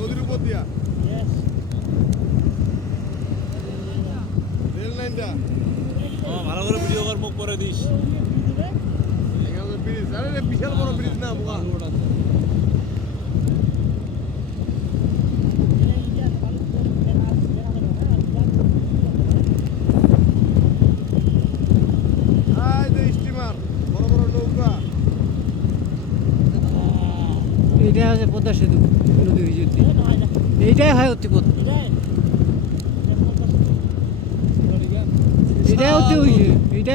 নদীর উপর দিয়া রেল লাইনটা ভালো করে ভিডিও করব করে দিস। বিশাল বড় ব্রিজ না এইটাই হচ্ছে পদ্মা সেতু নদী হয়েছে এইটাই হয় অতি পথ এটাই। অতি হয়েছে এইটাই